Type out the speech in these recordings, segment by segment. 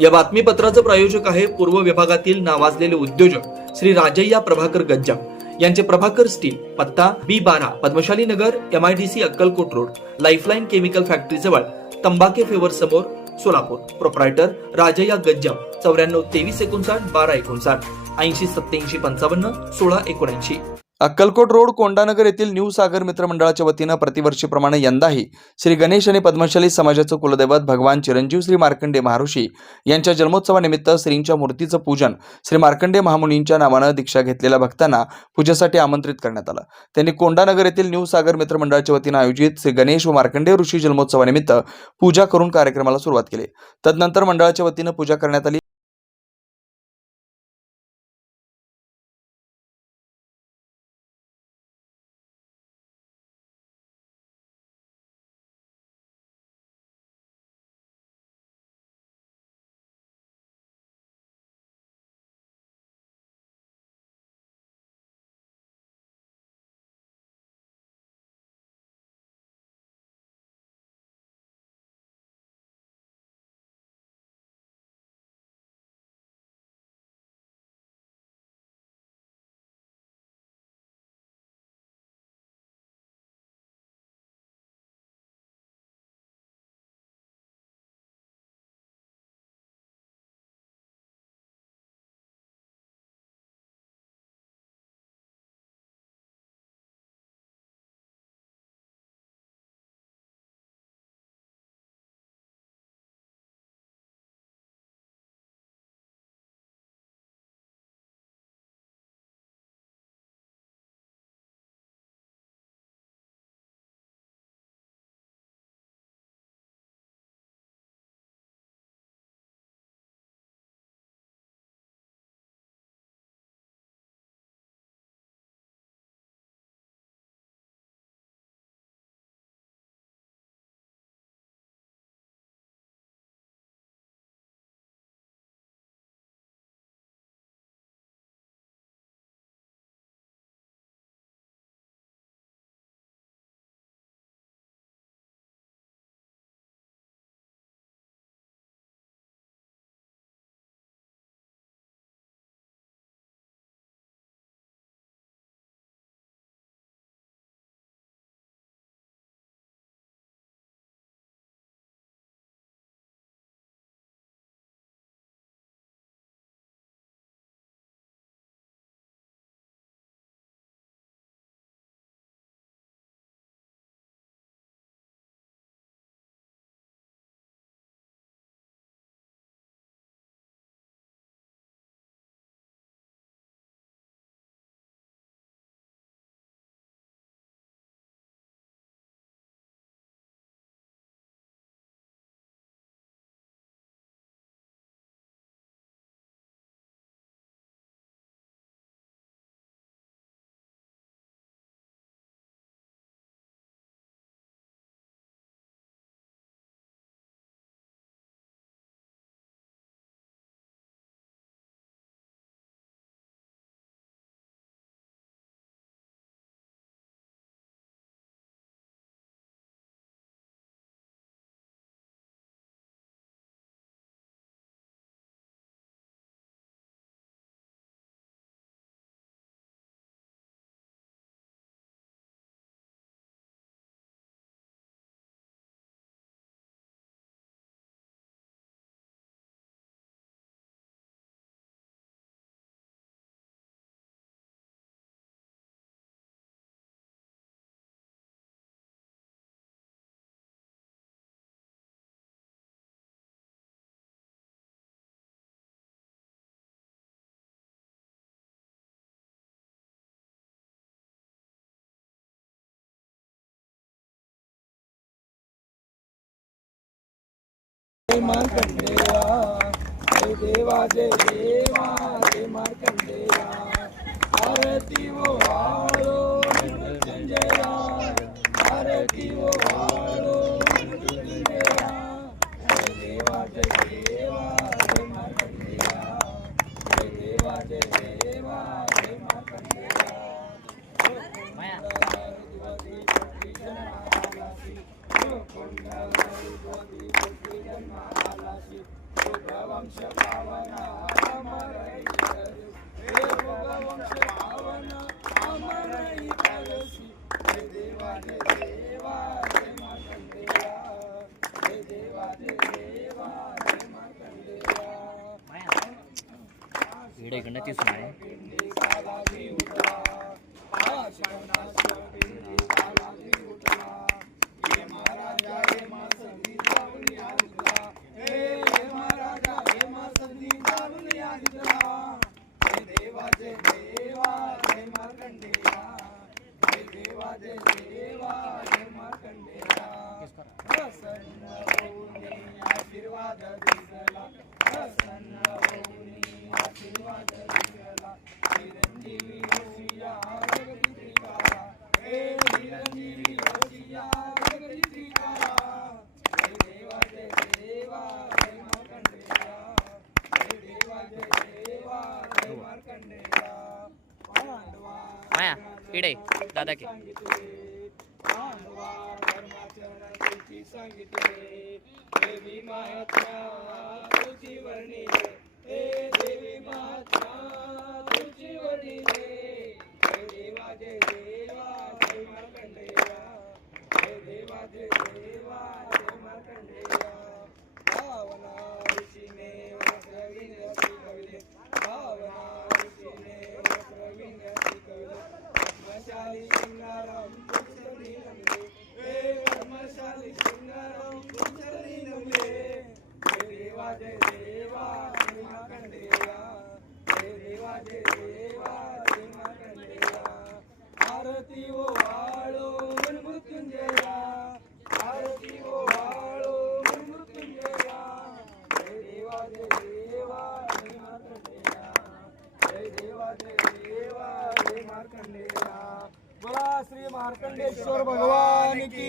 या बातमीपत्राचे प्रायोजक आहे पूर्व विभागातील नावाजलेले उद्योजक श्री राजय्या प्रभाकर गज्जाम यांचे प्रभाकर स्टील, पत्ता B12 पद्मशाली नगर, MIDC Akkalkot road, lifeline chemical factory जवळ, तंबाके फेवर समोर, सोलापूर. प्रोप्रायटर राजय्या गज्जाम 94 23 59 12 59 80 87 55 16 79. अक्कलकोट रोड, कोंडानगर येथील न्यू सागर मित्र मंडळाच्या वतीनं प्रतिवर्षीप्रमाणे यंदाही श्री गणेश आणि पद्मशाली समाजाचं कुलदैवत भगवान चिरंजीव श्री मार्कंडे महर्षी यांच्या जन्मोत्सवानिमित्त श्रींच्या मूर्तीचं पूजन श्री मार्कंडे महामुनींच्या नावानं दीक्षा घेतलेल्या भक्तांना पूजेसाठी आमंत्रित करण्यात आलं. त्यांनी कोंडानगर येथील न्यू सागर मित्र मंडळाच्या वतीनं आयोजित श्री गणेश व मार्कंडे ऋषी जन्मोत्सवानिमित्त पूजा करून कार्यक्रमाला सुरुवात केली. तदनंतर मंडळाच्या वतीनं पूजा करण्यात आली. जय मार्कंडेया, जय देवा जय देवा, जय मार्कंडेया, आरती वो वाळो मृत्युंजया, आरती वो वाळो मृत्युंजया, जय देवा जय देवा, जय मार्कंडेया, जय देवा जय देवा, जय मार्कंडेया. वंश पावना अमर इतरसी हे भोगवंश पावना अमर इतरसी हे देवा जय देवा जय मार्कंडेया हे देवा जय देवा जय मार्कंडेया व्हिडिओ इकडनं ती सुनाय आशीर्वाद दिसला प्रसन्न होऊनी आशीर्वाद दिसला चिरंजीवी होशिया जगती त्रिकाला हे चिरंजीवी होशिया जगती त्रिकाला हे देवा जय देवा जय मार्कंडेया हे देवा जय देवा जय मार्कंडेया पांडवा माया इडे दादा के पांडवा धर्माचरणाची सांगितले देवी महात्मा तुझी वर्णिले हे देवी महात्मा तुझी वर्णिले हे देवा जय देवा जय मार्कंडेया हे देवा जय देवा जय मार्कंडेया भावना ऋषीने वस्त्रविन्यासी कविले भावना ऋषीने वस्त्रविन्यासी कविले पद्मशाली शृंगारम पुष्करी नमले हे पद्मशाली शृंगारम पुष्करी नमले हे देवा जय देवा जय मार्कंडेया हे देवा जय देवा जय मार्कंडेया आरती ओ वाळो मृत्युंजया आरती ओ वाळो मृत्युंजया हे देवा जय देवा जय मार्कंडेया हे देवा जय देवा जय मार्कंडेया बोला श्री मार्कंडेश्वर भगवान की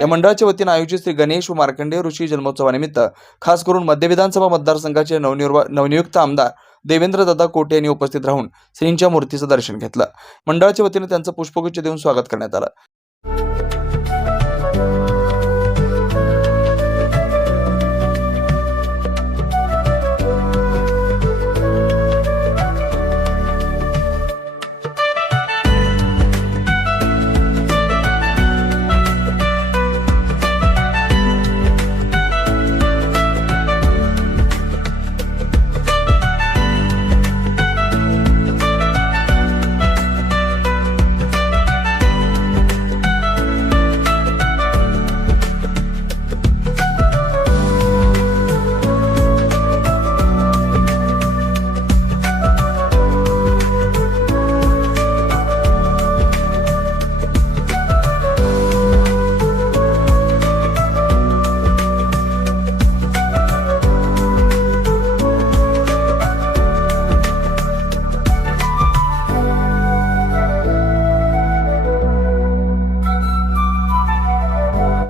या मंडळाच्या वतीने आयोजित श्री गणेश व मार्कंडेय ऋषी जन्मोत्सवानिमित्त खास करून मध्य विधानसभा मतदारसंघाचे नवनियुक्त आमदार देवेंद्रदादा कोटे यांनी उपस्थित राहून श्रींच्या मूर्तीचं दर्शन घेतलं. मंडळाच्या वतीने त्यांचं पुष्पगुच्छ देऊन स्वागत करण्यात आलं.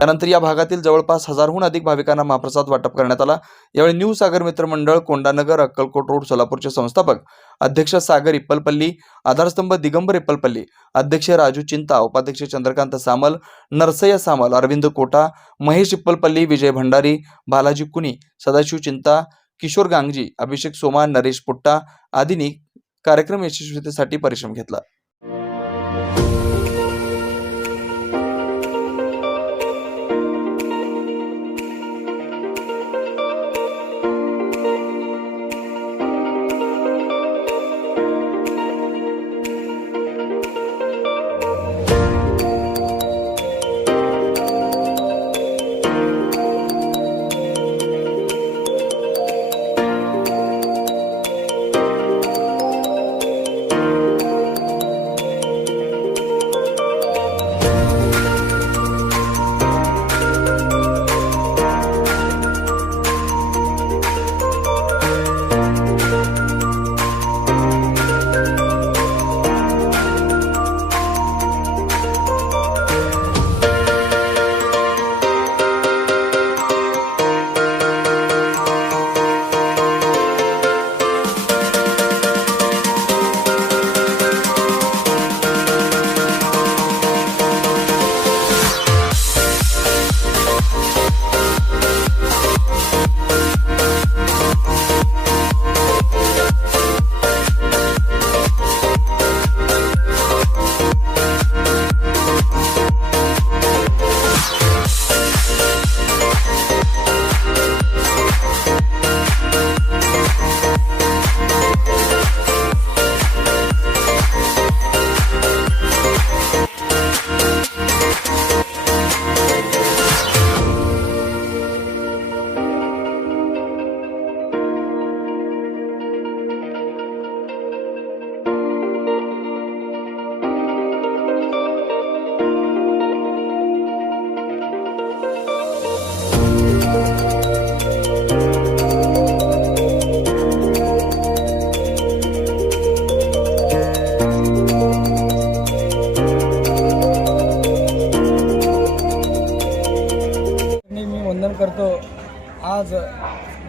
त्यानंतर या भागातील जवळपास 1000हून अधिक भाविकांना महाप्रसाद वाटप करण्यात आला. यावेळी न्यू सागर मित्र मंडळ कोंडानगर अक्कलकोट रोड सोलापूरचे संस्थापक अध्यक्ष सागर इप्पलपल्ली, आधारस्तंभ दिगंबर इप्पलपल्ली, अध्यक्ष राजू चिंता, उपाध्यक्ष चंद्रकांत सामल, नरसय्या सामल, अरविंद कोटा, महेश इप्पलपल्ली, विजय भंडारी, बालाजी कुनी, सदाशिव चिंता, किशोर गांगजी, अभिषेक सोमा, नरेश पुट्टा आदींनी कार्यक्रम यशस्वीतेसाठी परिश्रम घेतला.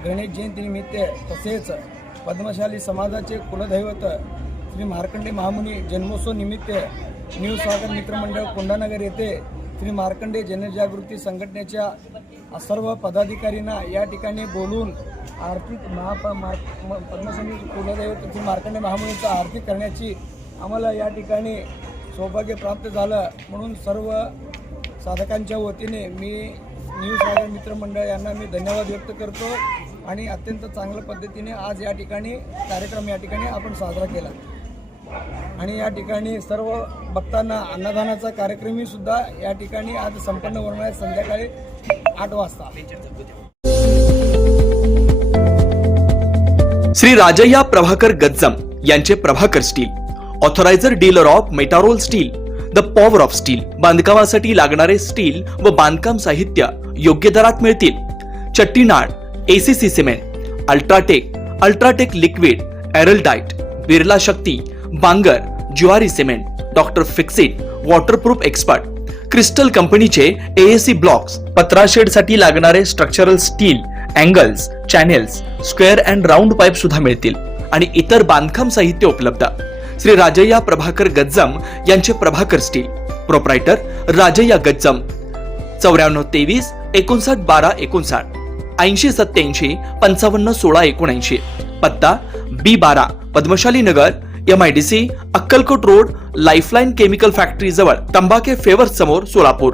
गणेश जयंतीनिमित्त तसेच पद्मशाली समाजाचे कुलदैवत श्री मार्कंडे महामुनी जन्मोत्सव निमित्त न्यू सागर मित्रमंडळ कोंडानगर येथे श्री मार्कंडे जनजागृती संघटनेच्या सर्व पदाधिकाऱ्यांना या ठिकाणी बोलून आर्थिक पद्मशाली कुलदैवत श्री मार्कंडे महामुनीचा आरती करण्याची आम्हाला या ठिकाणी सौभाग्य प्राप्त झालं. म्हणून सर्व साधकांच्या वतीने मी न्यू सागर मित्रमंडळ यांना मी धन्यवाद व्यक्त करतो आणि अत्यंत चांगल्या पद्धतीने आज या ठिकाणी कार्यक्रम या ठिकाणी आपण साजरा केला आणि या ठिकाणी सर्व भक्तांना अन्नदानाचा कार्यक्रमही सुद्धा या ठिकाणी आज संपन्न होणार आहे संध्याकाळी 8 वाजता. श्री राजय्या प्रभाकर गज्जम यांचे Prabhakar steel, authorized dealer of मेटारोल steel, the power of steel. बांधकामासाठी लागणारे स्टील व बांधकाम साहित्य योग्य दरात मिळतील. Chettinad, ACC cement, UltraTech liquid, Araldite, Birla Shakti, Bangur, Zuari cement, doctor Fixit, waterproof expert, crystal कंपनीचे एएसी ब्लॉक्स, पत्राशेड साठी लागणारे structural steel, angles, channels, square and round pipe सुद्धा मिळतील आणि इतर बांधकाम साहित्य उपलब्ध. श्री राजय्या प्रभाकर गज्जम यांचे प्रभाकर स्टील. प्रोप्रायटर राजय्या गज्जम. 9423 59 12 59, 8087 55 16 79. पत्ता B12 पद्मशाली नगर, MIDC, Akkalkot road, lifeline chemical factory जवळ, तंबाखे फेवर्स समोर, सोलापूर.